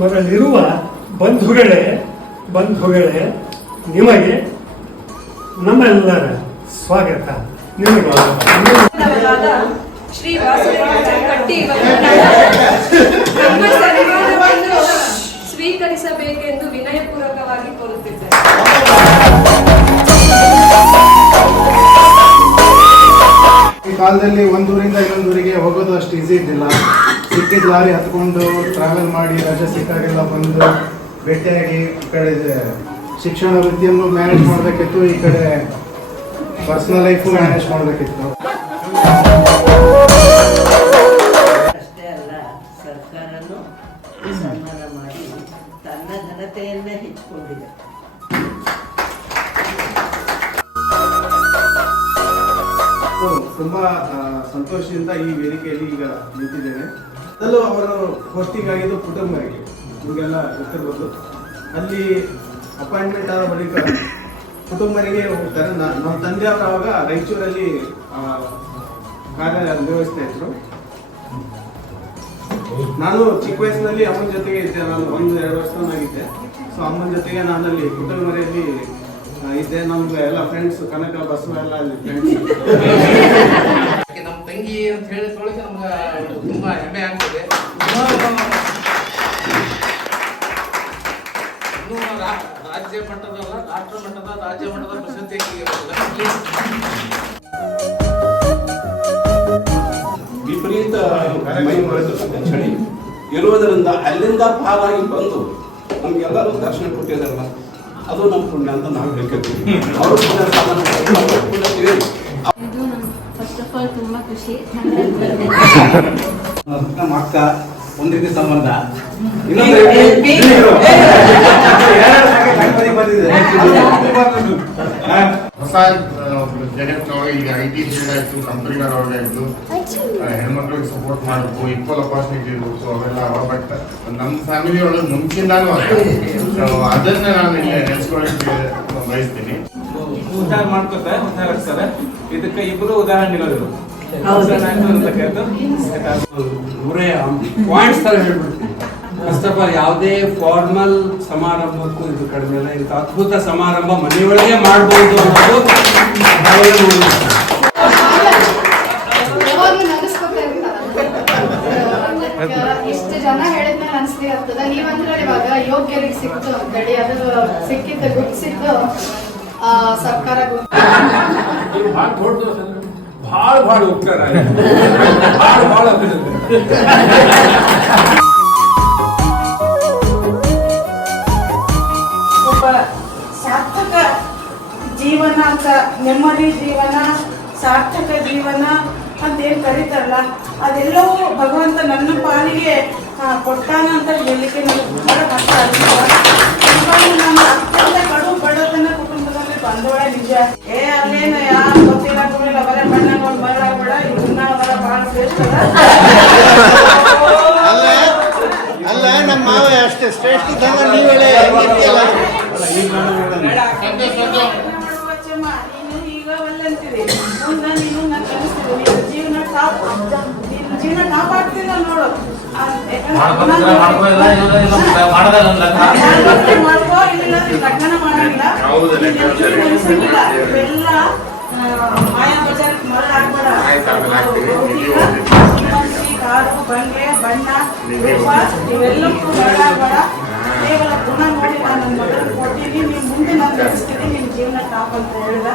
ಮರಳಿರುವ ಬಂಧುಗಳೇ ನಿಮಗೆ ನಮ್ಮೆಲ್ಲರ ಸ್ವಾಗತ. ನಿಮಗೆ ಶ್ರೀ ವಾಸುದೇವ ಕಟ್ಟಿ ಸ್ವೀಕರಿಸಬೇಕೆಂದು ವಿನಯಪೂರ್ವಕವಾಗಿ ಕೋರುತ್ತಿದ್ದೇನೆ. ಈ ಕಾಲದಲ್ಲಿ ಒಂದೂರಿಂದ ಇನ್ನೊಂದೂರಿಗೆ ಹೋಗೋದು ಅಷ್ಟು ಈಸಿ ಇದ್ದಿಲ್ಲ. ಸಿಕ್ಕಿದ ಲಾರಿ ಹತ್ಕೊಂಡು ಟ್ರಾವೆಲ್ ಮಾಡಿ ರಜೆ ಸಿಕ್ಕಾಗೆಲ್ಲ ಬಂದು ಭೇಟಿಯಾಗಿ ಈ ಕಡೆ ಶಿಕ್ಷಣ ವೃತ್ತಿಯನ್ನು ಮ್ಯಾನೇಜ್ ಮಾಡಬೇಕಿತ್ತು, ಈ ಕಡೆ ಪರ್ಸನಲ್ ಲೈಫು ಮ್ಯಾನೇಜ್ ಮಾಡಬೇಕಿತ್ತು. ಅಷ್ಟೇ ಅಲ್ಲ, ಸರ್ಕಾರನು ಸನ್ಮಾನ ಮಾಡಿ ತನ್ನ ಘನತೆಯನ್ನೇ ಹೆಚ್ಚಿಕೊಂಡಿದೆ. ತುಂಬಾ ಸಂತೋಷದಿಂದ ಈ ವೇದಿಕೆಯಲ್ಲಿ ಈಗ ನಿಂತಿದ್ದೇನೆ. ಅದರಲ್ಲೂ ಅವರು ಹೋಸ್ಟಿಂಗ್ ಆಗಿದ್ದು ಕುಟುಂಬರಿಗೆ, ನಿಮಗೆಲ್ಲ ಗೊತ್ತಿರ್ಬೋದು. ಅಲ್ಲಿ ಅಪಾಯಿಂಟ್ಮೆಂಟ್ ಆದ ಬಳಿಕ ಕುಟುಂಬರಿಗೆ ಹೋಗ್ತಾರೆ. ನಮ್ಮ ತಂದೆಯವರು ಆವಾಗ ರಾಯಚೂರಲ್ಲಿ ಕಾರ್ಯ ನಿರ್ವಹಿಸ್ತಾ ಇದ್ರು. ನಾನು ಚಿಕ್ಕ ವಯಸ್ಸಿನಲ್ಲಿ ಅಮ್ಮನ ಜೊತೆಗೆ ಇದ್ದೆ. ನಾನು 1-2 ವರ್ಷದವನಾಗಿದ್ದೆ. ಸೊ ಅಮ್ಮನ ಜೊತೆಗೆ ನಾನಲ್ಲಿ ಕುಟುಂಬರಲ್ಲಿ ಇದ್ದೆ. ನಮ್ಗೆ ಎಲ್ಲ ಫ್ರೆಂಡ್ಸ್, ಕನಕ, ಬಸವ ಎಲ್ಲ ಅಲ್ಲಿ ಫ್ರೆಂಡ್ಸ್. ನಮ್ಮ ತಂಗಿ ಅಂತ ಹೇಳಿಕೊಳ್ಳಿಕ್ಕೆ ನಮ್ಗೆ ತುಂಬಾ ಹೆಮ್ಮೆ ಆಗ್ತದೆ. ರಾಜ್ಯ ಮಟ್ಟದಲ್ಲ, ರಾಷ್ಟ್ರ ಮಟ್ಟದ, ರಾಜ್ಯ ಮಟ್ಟದ ಪ್ರಶಸ್ತಿ ವಿಪರೀತ ಚಳಿ ಇರುವುದರಿಂದ ಅಲ್ಲಿಂದ ಪಾರಾಗಿ ಬಂದು ನಮ್ಗೆಲ್ಲರೂ ದರ್ಶನ ಕೊಟ್ಟಿದ್ದಾರಲ್ಲ, ಅದು ನಮ್ಮ ಪುಣ್ಯ ಅಂತ ನಾವು ಹೇಳ್ಕೊತೀವಿ. ಅವರು ಪುಣ್ಯ ಫಸ್ಟ್ ಆಫ್ ಆಲ್ ತುಂಬಾ ಖುಷಿ. ನಮ್ಮ ಅಕ್ಕ ಒಂದು ರೀತಿ ಸಂಬಂಧ, ಹೊಸ ಜಗತ್ತಿನೊಳಗೆ ಈಗ IT ಫೀಲ್ಡ್ ಆಯ್ತು, ಕಂಪನಿಗಳೊಳಗೆ ಆಯ್ತು, ಹೆಣ್ಮಕ್ಳಿಗೆ ಸಪೋರ್ಟ್ ಮಾಡಬೇಕು, ಈಕ್ವಲ್ ಅಪಾರ್ಚುನಿಟಿ ಇರಬೇಕು, ಅವೆಲ್ಲ ಅವ. ಬಟ್ ನಮ್ಮ ಫ್ಯಾಮಿಲಿ ಒಳಗೆ ಮುಂಚಿಂದಾನು ಅದನ್ನ ನಾನು ಇಲ್ಲಿ ನೆನೆಸ್ಕೊಳ್ಳಿಕ್ಕೆ ಬಯಸ್ತೀನಿ. ಉದ್ಧಾರ ಮಾಡ್ತಾರೆ. ಇದಕ್ಕೆ ಇಬ್ಬರು ಉದಾಹರಣೆಗಳು. ಪಾಯಿಂಟ್ಸ್ ತರ ಹೇಳ್ಬಿಡ್ತೀನಿ. ಫಸ್ಟ್ ಆಫ್ ಆಲ್, ಯಾವುದೇ ಫಾರ್ಮಲ್ ಸಮಾರಂಭಕ್ಕೂ ಇದು ಕಡಿಮೆ ಇಲ್ಲ. ಇಂಥ ಅದ್ಭುತ ಸಮಾರಂಭ ಮನೆಯೊಳಗೆ ಮಾಡಬಹುದು ಅನ್ನೋದು ಇಷ್ಟು ಜನ ಹೇಳಿದ್ಮೇಲೆ ಅನ್ಸ್ಲಿ ಆಗ್ತದ. ನೀವಂದ್ರೆ ಇವಾಗ ಯೋಗ್ಯರಿಗೆ ಸಿಕ್ತು ಅಂತೇಳಿ, ಅದು ಸಿಕ್ಕಿದ್ದು ಗುರ್ತಿಸಿದ್ದು ಸರ್ಕಾರ ಭಾಳ ಉಪಕಾರ ಭಾಳ ಸಾರ್ಥಕ ಜೀವನ ಅಂತ, ನೆಮ್ಮದಿ ಜೀವನ, ಸಾರ್ಥಕ ಜೀವನ ಅಂತ ಏನ್ ಕರೀತಾರಲ್ಲ, ಅದೆಲ್ಲವೂ ಭಗವಂತ ನನ್ನ ಪಾಲಿಗೆ ಕೊಟ್ಟಾನ ಅಂತ ಹೇಳಲಿಕ್ಕೆ ನನಗೆ ಬಹಳ ಕಷ್ಟ ಆಗಿದೆ. ನಾನು ಅತ್ಯಂತ ಕಡು ಬಡತನ ಕುಟುಂಬದಲ್ಲಿ ಬಂದವಳೆ ನಿಜ. ಅಲ್ಲೇನು ಯಾರು ಗೊತ್ತಿಲ್ಲ ಕೊಡಲಿಲ್ಲ, ಬರೇ ಬಣ್ಣ ನೋಡಿ ಮರಳಾಗ್ಬೇಡ, ಇದನ್ನ ಬರ ಬಹಳ ಶ್ರೇಷ್ಠ ಅಲ್ಲ. ನಮ್ಮ ಮಾವ ಅಷ್ಟೇ ಶ್ರೇಷ್ಠ ಇದ್ದಂಗ ನೀವೇಳೆ ಈಗ ಒಲ್ಲಂತೀರಿ, ಮುಂದೆ ನೀನು ನನ್ನ ಕಲಿಸ್ತೀರಿ. ನೀನು ಜೀವನ ಕಾಪಾಡ್ತಿಲ್ಲ ನೋಡು. ಮಾಡ್ಕೋ, ಇಲ್ಲ ಲಗ್ನ ಮಾಡಂಗಿಲ್ಲ, ಇವೆಲ್ಲ ಮಾಯಾ ಬಜಾರ್ಗೆ ಮರ ಆಗ್ಬೇಡ. ಕಾರು, ಬಂಡೆ, ಬಣ್ಣ, ರೂಪ ಇವೆಲ್ಲಕ್ಕೂ ಮರ ಆಗ್ಬೇಡ. ಕೇವಲ ಗುಣ ನೋಡಿ ನಾನು ನನ್ನ ಮಗಳನ್ನು ಕೊಡ್ತೀನಿ, ನೀವು ಮುಂದೆ ನಾನು ನಡೆಸ್ತೀನಿ, ನಿನ್ನ ಜೀವನ ಟಾಪ್ ಅಂತ ಹೇಳಿದ.